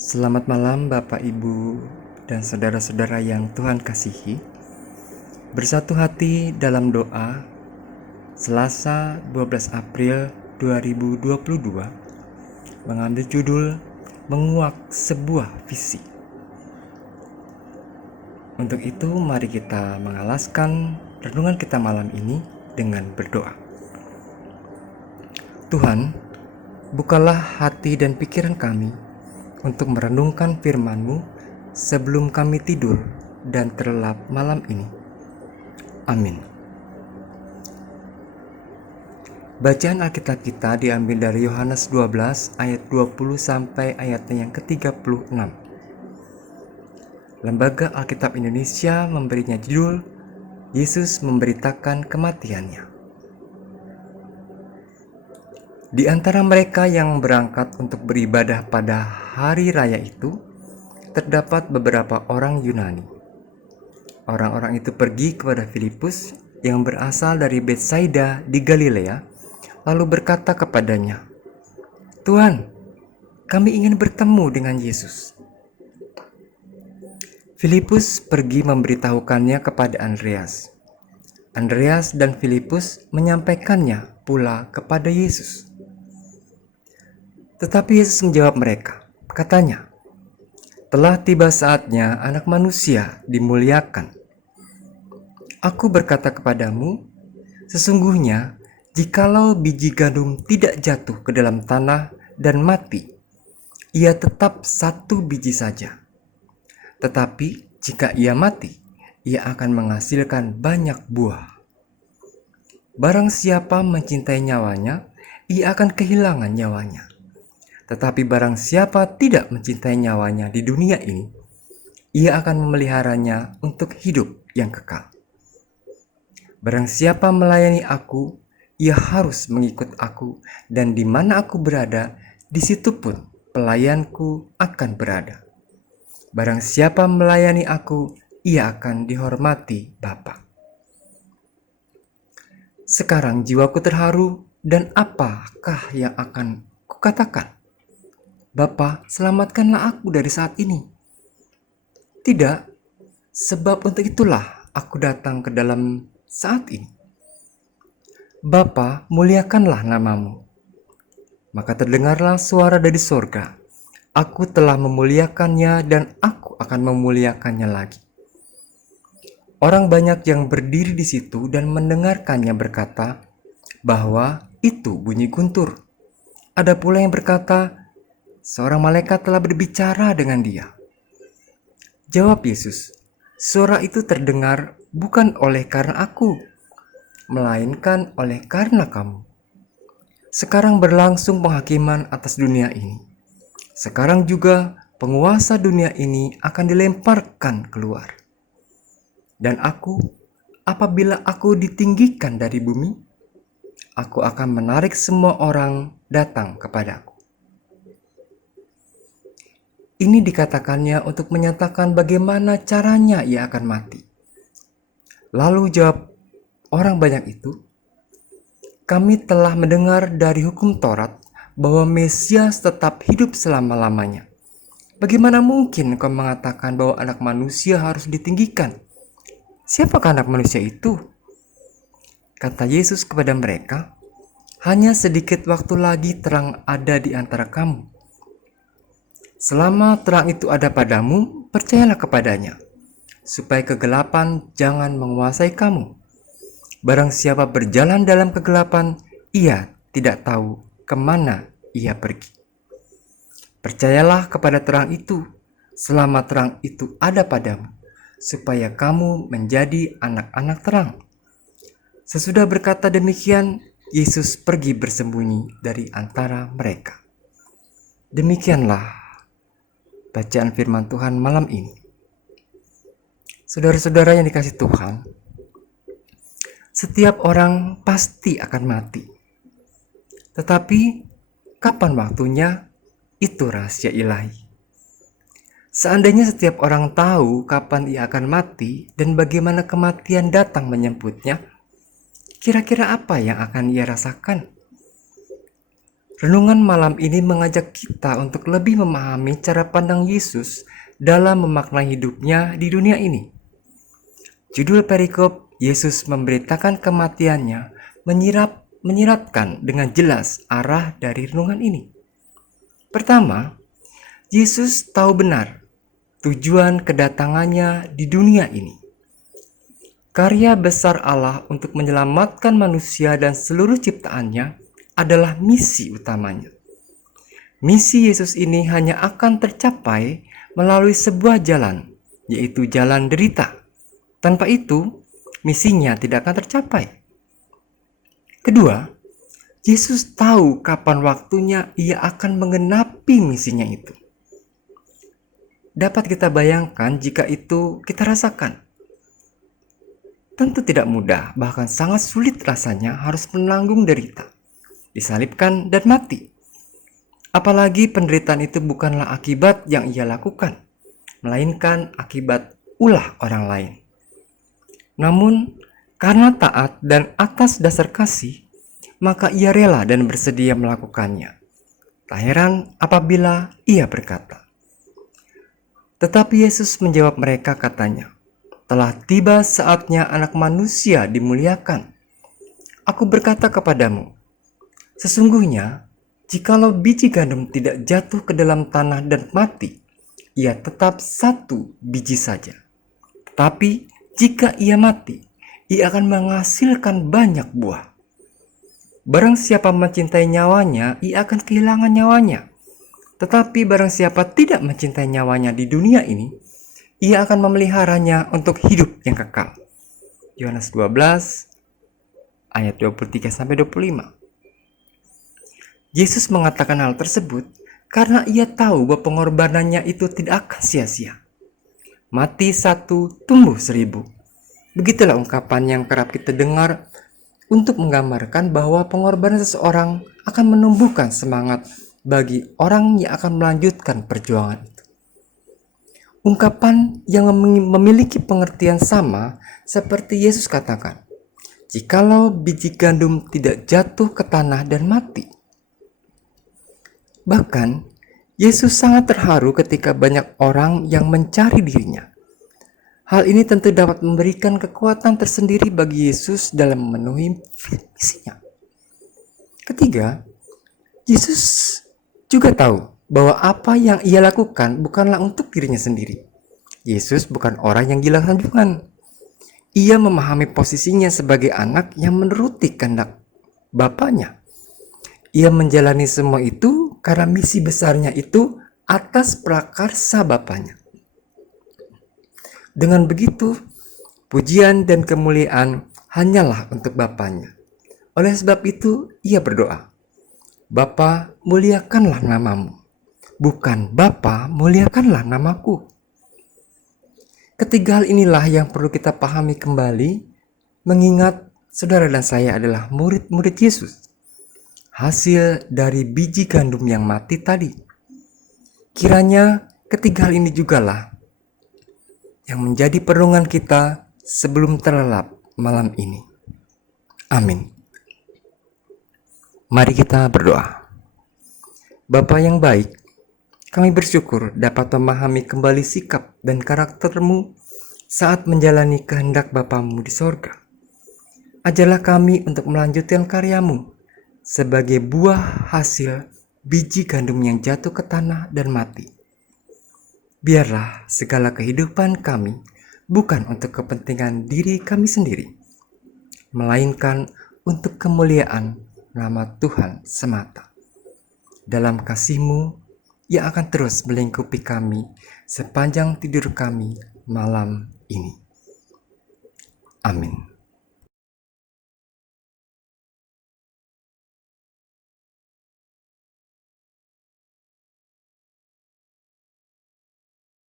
Selamat malam Bapak, Ibu, dan saudara-saudara yang Tuhan kasihi. Bersatu hati dalam doa, Selasa 12 April 2022, mengambil judul Menguak Sebuah Visi. Untuk itu, mari kita mengalaskan renungan kita malam ini dengan berdoa. Tuhan, bukalah hati dan pikiran kami untuk merenungkan firman-Mu sebelum kami tidur dan terlelap malam ini. Amin. Bacaan Alkitab kita diambil dari Yohanes 12 ayat 20 sampai ayatnya yang ke-36. Lembaga Alkitab Indonesia memberinya judul Yesus memberitakan kematiannya. Di antara mereka yang berangkat untuk beribadah pada hari raya itu, terdapat beberapa orang Yunani. Orang-orang itu pergi kepada Filipus yang berasal dari Betsaida di Galilea, lalu berkata kepadanya, "Tuhan, kami ingin bertemu dengan Yesus." Filipus pergi memberitahukannya kepada Andreas. Andreas dan Filipus menyampaikannya pula kepada Yesus. Tetapi Yesus menjawab mereka, katanya, "Telah tiba saatnya Anak Manusia dimuliakan. Aku berkata kepadamu, sesungguhnya jikalau biji gandum tidak jatuh ke dalam tanah dan mati, ia tetap satu biji saja. Tetapi jika ia mati, ia akan menghasilkan banyak buah. Barang siapa mencintai nyawanya, ia akan kehilangan nyawanya. Tetapi barang siapa tidak mencintai nyawanya di dunia ini, ia akan memeliharanya untuk hidup yang kekal. Barang siapa melayani aku, ia harus mengikut aku, dan di mana aku berada, di situ pun pelayanku akan berada. Barang siapa melayani aku, ia akan dihormati Bapa." Sekarang jiwaku terharu, dan apakah yang akan kukatakan? "Bapa, selamatkanlah aku dari saat ini." Tidak, sebab untuk itulah aku datang ke dalam saat ini. "Bapa, muliakanlah namamu." Maka terdengarlah suara dari sorga, "Aku telah memuliakannya dan aku akan memuliakannya lagi." Orang banyak yang berdiri di situ dan mendengarkannya berkata bahwa itu bunyi guntur. Ada pula yang berkata, "Seorang malaikat telah berbicara dengan dia." Jawab Yesus, "Suara itu terdengar bukan oleh karena aku, melainkan oleh karena kamu. Sekarang berlangsung penghakiman atas dunia ini. Sekarang juga penguasa dunia ini akan dilemparkan keluar. Dan aku, apabila aku ditinggikan dari bumi, aku akan menarik semua orang datang kepadaku." Ini dikatakannya untuk menyatakan bagaimana caranya ia akan mati. Lalu jawab orang banyak itu, "Kami telah mendengar dari hukum Taurat bahwa Mesias tetap hidup selama-lamanya. Bagaimana mungkin kau mengatakan bahwa Anak Manusia harus ditinggikan? Siapakah Anak Manusia itu?" Kata Yesus kepada mereka, "Hanya sedikit waktu lagi terang ada di antara kamu. Selama terang itu ada padamu, percayalah kepadanya, supaya kegelapan jangan menguasai kamu. Barang siapa berjalan dalam kegelapan, ia tidak tahu kemana ia pergi. Percayalah kepada terang itu, selama terang itu ada padamu, supaya kamu menjadi anak-anak terang." Sesudah berkata demikian, Yesus pergi bersembunyi dari antara mereka. Demikianlah bacaan firman Tuhan malam ini. Saudara-saudara yang dikasihi Tuhan, setiap orang pasti akan mati. Tetapi kapan waktunya, itu rahasia ilahi. Seandainya setiap orang tahu kapan ia akan mati dan bagaimana kematian datang menyambutnya, kira-kira apa yang akan ia rasakan? renungan malam ini mengajak kita untuk lebih memahami cara pandang Yesus dalam memaknai hidupnya di dunia ini. Judul perikop, Yesus memberitakan kematiannya, menyiratkan dengan jelas arah dari renungan ini. Pertama, Yesus tahu benar tujuan kedatangannya di dunia ini. Karya besar Allah untuk menyelamatkan manusia dan seluruh ciptaannya adalah misi utamanya. Misi Yesus ini hanya akan tercapai melalui sebuah jalan, yaitu jalan derita. Tanpa itu, misinya tidak akan tercapai. Kedua, Yesus tahu kapan waktunya ia akan menggenapi misinya itu. Dapat kita bayangkan jika itu kita rasakan. Tentu tidak mudah, bahkan sangat sulit rasanya harus menanggung derita, disalibkan dan mati. Apalagi penderitaan itu bukanlah akibat yang ia lakukan, melainkan akibat ulah orang lain. Namun, karena taat dan atas dasar kasih, maka ia rela dan bersedia melakukannya. Tak heran apabila ia berkata. Tetapi Yesus menjawab mereka katanya, "Telah tiba saatnya Anak Manusia dimuliakan. Aku berkata kepadamu, sesungguhnya jikalau biji gandum tidak jatuh ke dalam tanah dan mati, ia tetap satu biji saja. Tetapi jika ia mati, ia akan menghasilkan banyak buah. Barang siapa mencintai nyawanya, ia akan kehilangan nyawanya. Tetapi barang siapa tidak mencintai nyawanya di dunia ini, ia akan memeliharanya untuk hidup yang kekal." Yohanes 12 ayat 23-25. Yesus mengatakan hal tersebut karena ia tahu bahwa pengorbanannya itu tidak akan sia-sia. Mati 1, tumbuh 1000. Begitulah ungkapan yang kerap kita dengar untuk menggambarkan bahwa pengorbanan seseorang akan menumbuhkan semangat bagi orang yang akan melanjutkan perjuangan itu. Ungkapan yang memiliki pengertian sama seperti Yesus katakan, "Jikalau biji gandum tidak jatuh ke tanah dan mati." Bahkan, Yesus sangat terharu ketika banyak orang yang mencari dirinya. Hal ini tentu dapat memberikan kekuatan tersendiri bagi Yesus dalam memenuhi misinya. Ketiga, Yesus juga tahu bahwa apa yang ia lakukan bukanlah untuk dirinya sendiri. Yesus bukan orang yang gila sanjungan. Ia memahami posisinya sebagai anak yang menuruti kehendak Bapanya. Ia menjalani semua itu karena misi besarnya itu atas prakarsa Bapanya. Dengan begitu, pujian dan kemuliaan hanyalah untuk Bapanya. Oleh sebab itu, ia berdoa, "Bapa, muliakanlah namamu. Bukan Bapa, muliakanlah namaku." Ketiga hal inilah yang perlu kita pahami kembali, mengingat saudara dan saya adalah murid-murid Yesus. Hasil dari biji gandum yang mati tadi. Kiranya ketiga hal ini jugalah yang menjadi perenungan kita sebelum terlelap malam ini. Amin. Mari kita berdoa. Bapa yang baik, kami bersyukur dapat memahami kembali sikap dan karakter-Mu saat menjalani kehendak Bapa-Mu di sorga. Ajarlah kami untuk melanjutkan karya-Mu sebagai buah hasil biji gandum yang jatuh ke tanah dan mati. Biarlah segala kehidupan kami bukan untuk kepentingan diri kami sendiri, melainkan untuk kemuliaan nama Tuhan semata. Dalam kasih-Mu yang akan terus melingkupi kami sepanjang tidur kami malam ini. Amin.